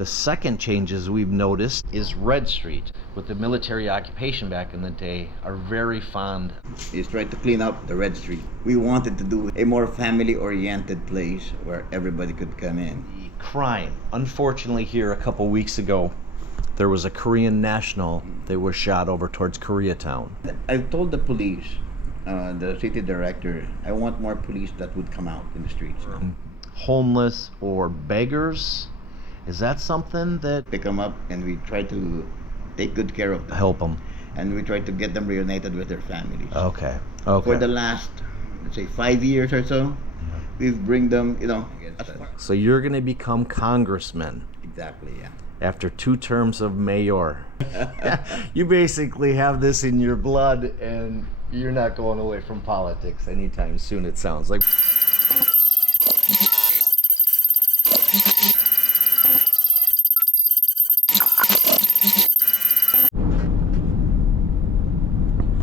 The second changes we've noticed is Red Street. With the military occupation back in the day, are very fond. Is try to clean up the Red Street. We wanted to do a more family-oriented place where everybody could come in. The crime. Unfortunately, here a couple weeks ago, there was a Korean national that was shot over towards Koreatown. I've told the police, the city director, I want more police that would come out in the streets. Homeless or beggars, is that something that They come up and we try to take good care of them. help them? And we try to get them reunited with their families. Okay. For the last, let's say, 5 years or so, we've bring them, So you're going to become congressman Exactly, yeah. after 2 terms of mayor. You basically have this in your blood, and you're not going away from politics anytime soon, it sounds like.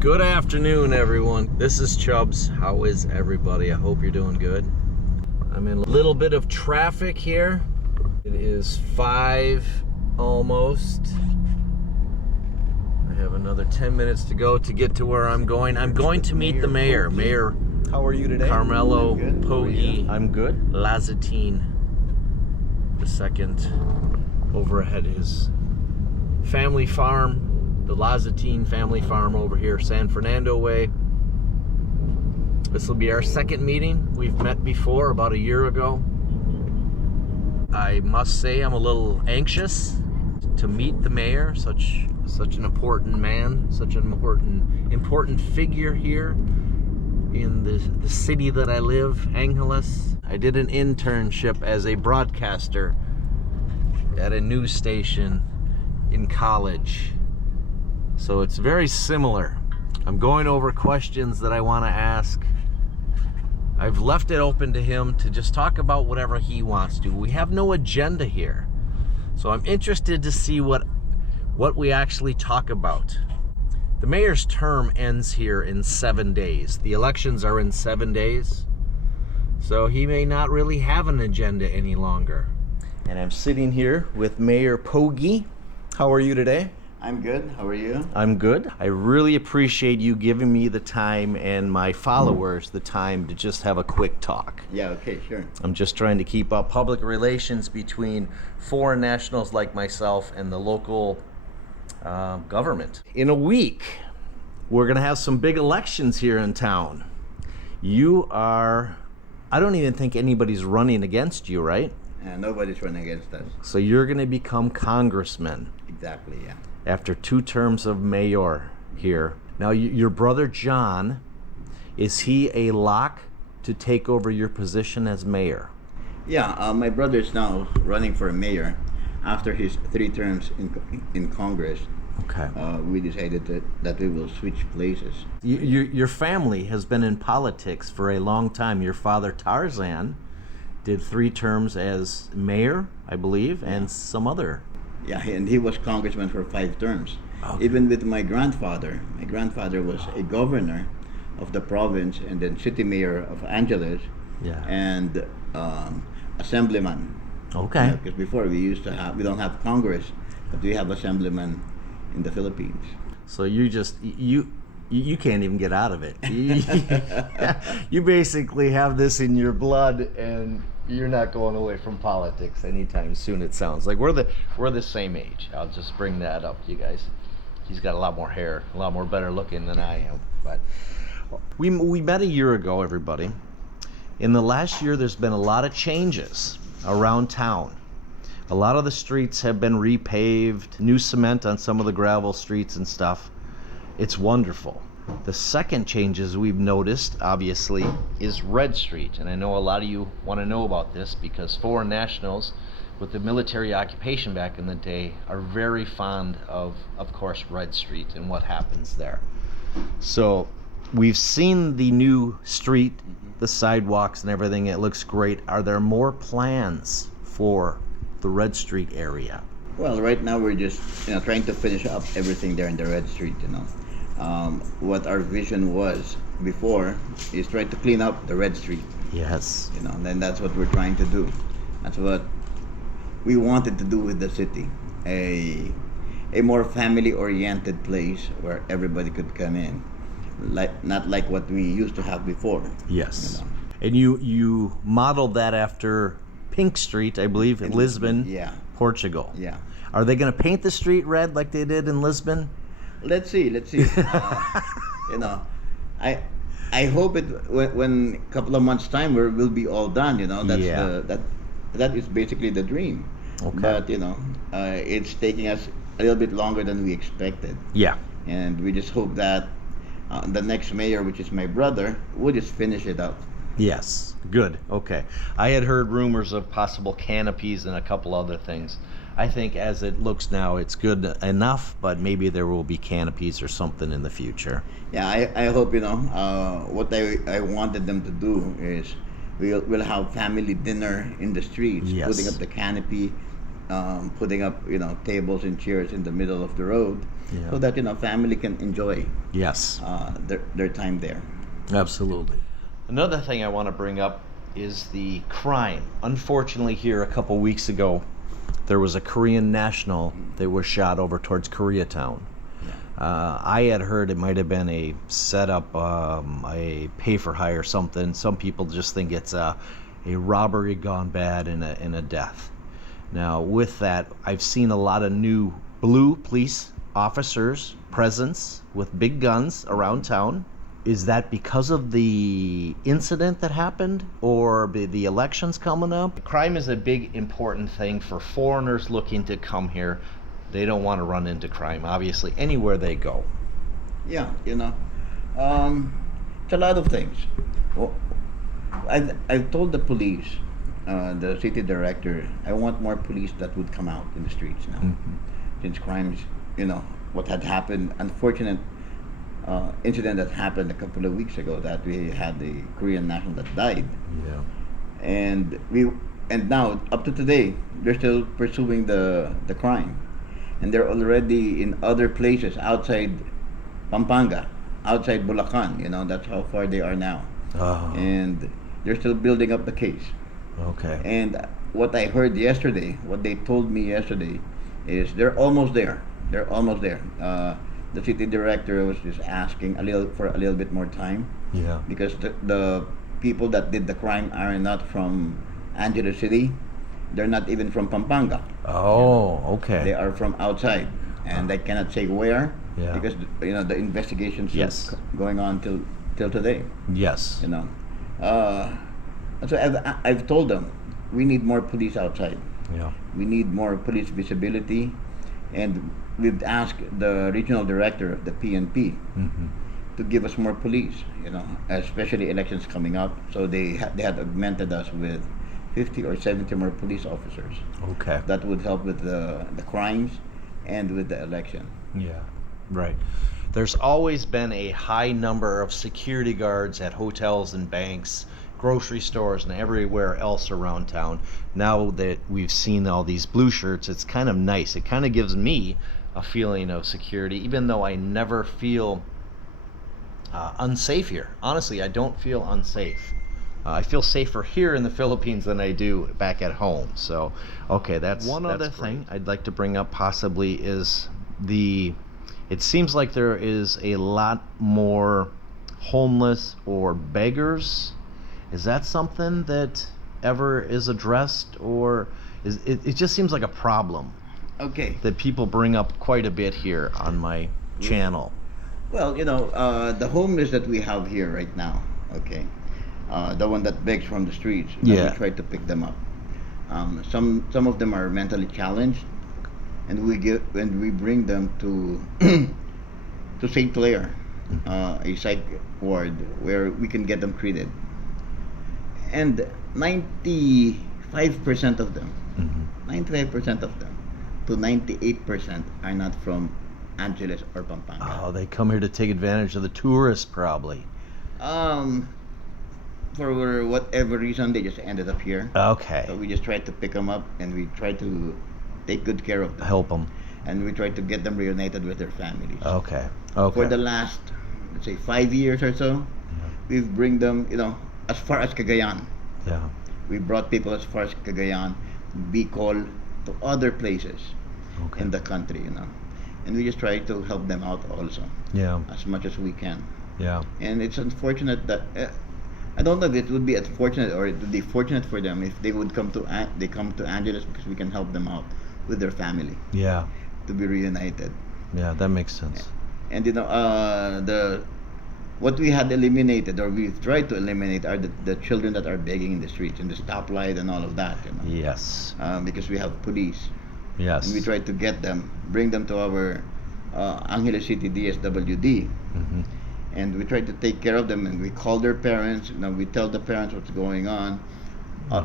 Good afternoon, everyone. This is Chubs. How is everybody? I hope you're doing good. I'm in a little bit of traffic here. It is 5 almost. I have another 10 minutes to go to get to where I'm going. I'm going to meet the mayor. Mayor How are you today? Carmelo, Good. Pogi, I'm good. Lazatin the second. Over ahead his family farm, the Lazatin family farm over here, San Fernando way. This will be our second meeting. We've met before about a year ago. I must say I'm a little anxious to meet the mayor, such an important man, such an important figure here in the city that I live, Angeles. I did an internship as a broadcaster at a news station in college. So it's very similar. I'm going over questions that I want to ask. I've left it open to him to just talk about whatever he wants to. We have no agenda here. So I'm interested to see what we actually talk about. The mayor's term ends here in 7 days. The elections are in 7 days. So he may not really have an agenda any longer. And I'm sitting here with Mayor Pogi. How are you today? I'm good. How are you? I'm good. I really appreciate you giving me the time and my followers the time to just have a quick talk. Yeah, okay, sure. I'm just trying to keep up public relations between foreign nationals like myself and the local government. In a week, we're going to have some big elections here in town. I don't even think anybody's running against you, right? Nobody's running against us. So you're going to become congressman Exactly, yeah. after 2 terms of mayor here. Now, your brother John, is he a lock to take over your position as mayor? Yeah, my brother is now running for mayor after his 3 terms in Congress. Okay. We decided that we will switch places. Your family has been in politics for a long time. Your father Tarzan did 3 terms as mayor, I believe, and some other. Yeah, and he was congressman for 5 terms. Okay. Even with my grandfather was a governor of the province and then city mayor of Angeles. Yeah. And assemblyman. Okay. Because before we don't have Congress, but we have assemblyman in the Philippines. So you can't even get out of it. You basically have this in your blood, and you're not going away from politics anytime soon, it sounds like. We're the same age. I'll just bring that up to you guys. He's got a lot more hair, a lot more better looking than I am. But we met a year ago, everybody. In the last year, there's been a lot of changes around town. A lot of the streets have been repaved, new cement on some of the gravel streets and stuff. It's wonderful. The second changes we've noticed, obviously, is Red Street. And I know a lot of you want to know about this because foreign nationals with the military occupation back in the day are very fond of course, Red Street and what happens there. So we've seen the new street, the sidewalks and everything. It looks great. Are there more plans for the Red Street area? Well, right now we're just trying to finish up everything there in the Red Street. What our vision was before is trying to clean up the Red Street. Yes. And then that's what we're trying to do. That's what we wanted to do with the city, a more family oriented place where everybody could come in, like not like what we used to have before. Yes. And you modeled that after Pink Street, I believe, in Lisbon, Yeah. Portugal. Yeah. Are they going to paint the street red like they did in Lisbon? Let's see. You know, I hope it when a couple of months time we'll be all done. You know, that's Yeah. that is basically the dream. Okay. But you know, it's taking us a little bit longer than we expected, Yeah. and we just hope that the next mayor, which is my brother, will just finish it up. Yes. Good. Okay. I had heard rumors of possible canopies and a couple other things. I think as it looks now, it's good enough, but maybe there will be canopies or something in the future. Yeah, I hope, you know, what I wanted them to do is we'll have family dinner in the streets, Yes. putting up the canopy, putting up, you know, tables and chairs in the middle of the road, Yeah. so that, you know, family can enjoy Yes. their time there. Absolutely. Another thing I want to bring up is the crime. Unfortunately, here a couple weeks ago, there was a Korean national that was shot over towards Koreatown. I had heard it might have been a setup, a pay for hire, something. Some people just think it's a robbery gone bad and a death. Now, with that, I've seen a lot of new blue police officers presence with big guns around town. Is that because of the incident that happened, or the elections coming up? Crime is a big, important thing for foreigners looking to come here. They don't want to run into crime, obviously, anywhere they go. Yeah, you know, it's a lot of things. Well, I've told the police, the city director, I want more police that would come out in the streets now, since crimes, you know, what had happened, unfortunate incident that happened a couple of weeks ago, that we had the Korean national that died, Yeah. and now up to today they're still pursuing the crime, and they're already in other places outside Pampanga, outside Bulacan. You know, that's how far they are now, Oh, and they're still building up the case. okay. And what I heard yesterday, what they told me yesterday, is they're almost there. They're almost there. The city director was just asking for a little bit more time, Yeah. because the people that did the crime are not from Angeles City. They're not even from Pampanga. Oh, They okay. are from outside, and I cannot say where, Yeah. because you know the investigation's still Yes. going on till today. Yes. You know, so I've told them we need more police outside. Yeah. We need more police visibility, and we've asked the regional director of the PNP to give us more police. You know, especially elections coming up, so they had augmented us with 50 or 70 more police officers. Okay. That would help with the crimes and with the election. Yeah, right. There's always been a high number of security guards at hotels and banks, grocery stores, and everywhere else around town. Now that we've seen all these blue shirts, it's kind of nice. It kind of gives me a feeling of security, even though I never feel unsafe here. Honestly, I don't feel unsafe. I feel safer here in the Philippines than I do back at home. So, okay, that's one other thing I'd like to bring up possibly is it seems like there is a lot more homeless or beggars. Is that something that ever is addressed, or it just seems like a problem Okay. that people bring up quite a bit here on my channel? Well, you know, the homeless that we have here right now, okay, the one that begs from the streets, Yeah. we try to pick them up. Some of them are mentally challenged, and we bring them to to St. Clair, a psych ward where we can get them treated. And 95% of them, 95% of them, to 98% are not from Angeles or Pampanga. Oh, they come here to take advantage of the tourists, probably. For whatever reason, they just ended up here. Okay. So we just try to pick them up, and we try to take good care of them. Help them. And we try to get them reunited with their families. Okay. For the Okay. last, let's say, 5 years or so, we've bring them, you know, as far as Cagayan. Yeah. We brought people as far as Cagayan, Bicol, to other places Okay. in the country, and we just try to help them out also Yeah. as much as we can. Yeah. And it's unfortunate that I don't know if it would be unfortunate or it would be fortunate for them if they would come to Angeles, because we can help them out with their family Yeah. to be reunited. Yeah. That makes sense. And what we had eliminated, or we've tried to eliminate, are the children that are begging in the streets, in the stoplight and all of that, Yes. because we have police. Yes. And we try to get them, bring them to our Angeles City DSWD, Mm-hmm. and we try to take care of them, and we call their parents, we tell the parents what's going on.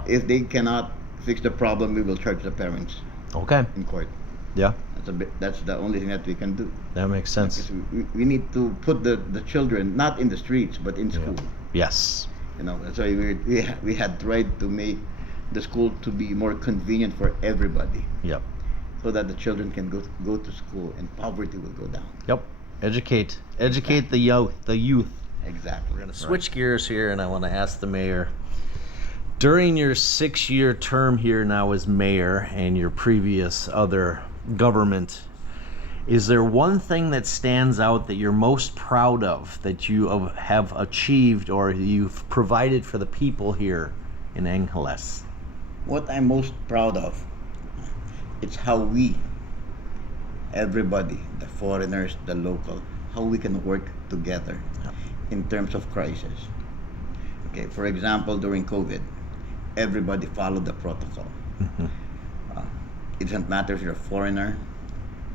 If they cannot fix the problem, we will charge the parents Okay. in court. Yeah. That's the only thing that we can do. That makes sense. Because we need to put the children not in the streets but in school. Yes. That's why we had tried to make the school to be more convenient for everybody, Yep. so that the children can go to school and poverty will go down. Yep. Educate the youth. Exactly. We're going to switch gears here, and I want to ask the mayor, during your 6-year term here now as mayor and your previous other government, is there one thing that stands out that you're most proud of, that you have achieved or you've provided for the people here in Angeles? What I'm most proud of, it's how we, everybody, the foreigners, the local, how we can work together in terms of crisis. Okay, for example, during COVID, everybody followed the protocol. It doesn't matter if you're a foreigner,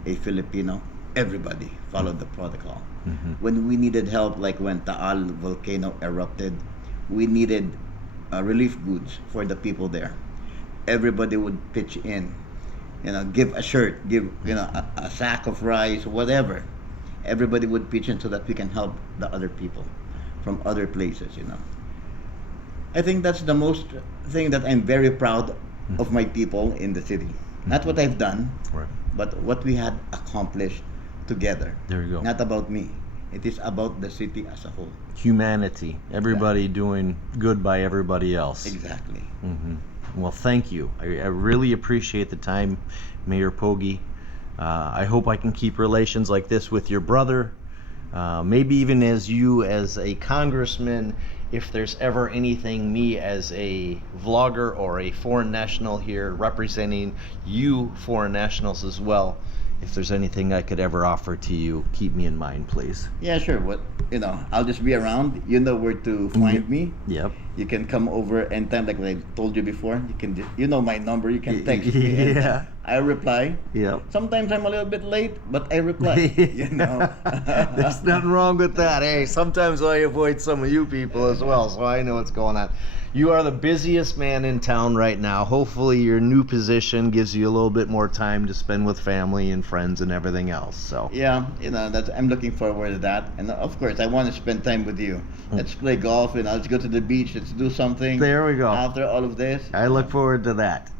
a Filipino, everybody followed the protocol. When we needed help, like when Taal volcano erupted, we needed relief goods for the people there. Everybody would pitch in, give a shirt, give a sack of rice, whatever. Everybody would pitch in so that we can help the other people from other places. I think that's the most thing that I'm very proud of my people in the city. Not what I've done, Right. but what we had accomplished together. There you go. Not about me. It is about the city as a whole. Humanity. Everybody doing good by everybody else. Exactly. Well, thank you. I really appreciate the time, Mayor Pogi. I hope I can keep relations like this with your brother. Maybe even as a congressman, if there's ever anything, me as a vlogger or a foreign national here representing you foreign nationals as well, if there's anything I could ever offer to you, keep me in mind, please. Yeah, sure. I'll just be around. You know where to find me. Yep. You can come over anytime, like I told you before. You can just, my number. You can text me. Yeah. I reply. Yep. Sometimes I'm a little bit late, but I reply. There's nothing wrong with that. Hey, sometimes I avoid some of you people as well, so I know what's going on. You are the busiest man in town right now. Hopefully your new position gives you a little bit more time to spend with family and friends and everything else. So yeah, I'm looking forward to that. And of course, I want to spend time with you. Let's play golf, let's go to the beach, let's do something. There we go. After all of this. I look forward to that.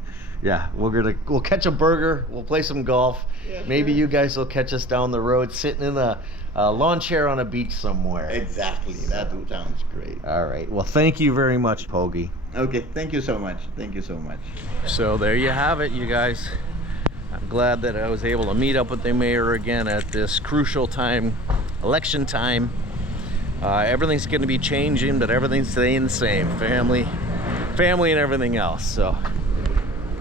Yeah, we'll catch a burger, we'll play some golf. Yeah, maybe sure. you guys will catch us down the road sitting in a lawn chair on a beach somewhere. Exactly. That sounds great. All right. Well, thank you very much, Pogi. Okay, thank you so much. Thank you so much. So there you have it, you guys. I'm glad that I was able to meet up with the mayor again at this crucial time, election time. Everything's going to be changing, but everything's staying the same. Family and everything else. So,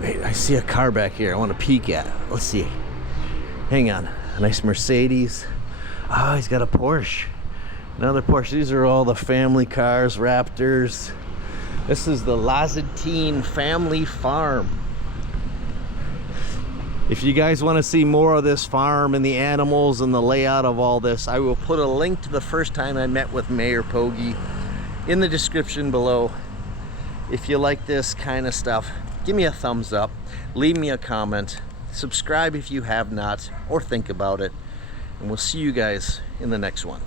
wait, I see a car back here I want to peek at. Let's see. Hang on. A nice Mercedes. Oh, he's got a Porsche. Another Porsche. These are all the family cars, Raptors. This is the Lazatin family farm. If you guys want to see more of this farm and the animals and the layout of all this, I will put a link to the first time I met with Mayor Pogi in the description below. If you like this kind of stuff, give me a thumbs up, leave me a comment, subscribe if you have not, or think about it, and we'll see you guys in the next one.